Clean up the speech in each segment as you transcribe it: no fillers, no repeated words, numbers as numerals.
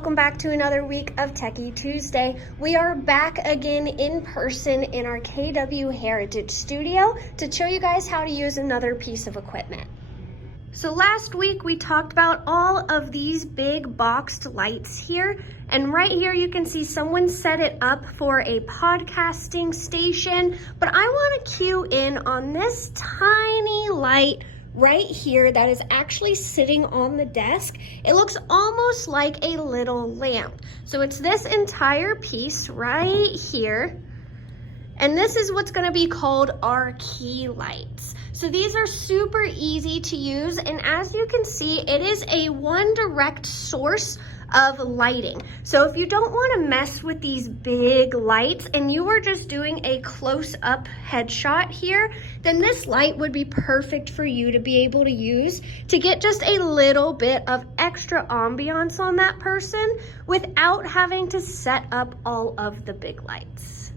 welcome back to another week of Techy Tuesday. We are back again in person in our KW Heritage Studio to show you guys how to use another piece of equipment. So last week we talked about all of these big boxed lights here, and right here you can see someone set it up for a podcasting station, but I want to cue in on this tiny light right here that is actually sitting on the desk. It looks almost like a little lamp. So it's this entire piece right here. And this is what's gonna be called our key lights. So these are super easy to use, and as you can see, it is a one direct source of lighting. So if you don't wanna mess with these big lights and you are just doing a close-up headshot here, then this light would be perfect for you to be able to use to get just a little bit of extra ambiance on that person without having to set up all of the big lights.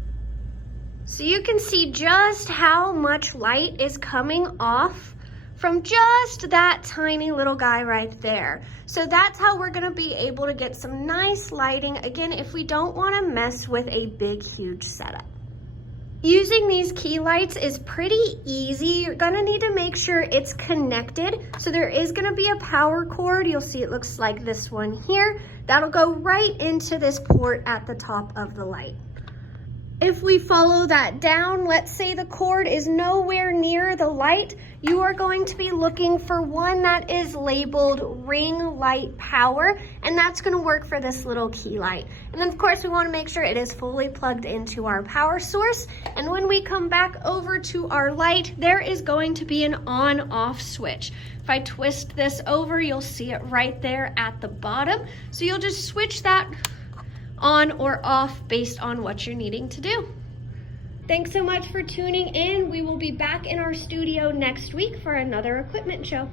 So you can see just how much light is coming off from just that tiny little guy right there. So that's how we're gonna be able to get some nice lighting, again, if we don't wanna mess with a big, huge setup. Using these key lights is pretty easy. You're gonna need to make sure it's connected. So there is gonna be a power cord. You'll see it looks like this one here. That'll go right into this port at the top of the light. If we follow that down, let's say the cord is nowhere near the light, you are going to be looking for one that is labeled ring light power, and that's gonna work for this little key light. And then of course we wanna make sure it is fully plugged into our power source. And when we come back over to our light, there is going to be an on-off switch. If I twist this over, you'll see it right there at the bottom. So you'll just switch that on or off based on what you're needing to do. Thanks so much for tuning in. We will be back in our studio next week for another equipment show.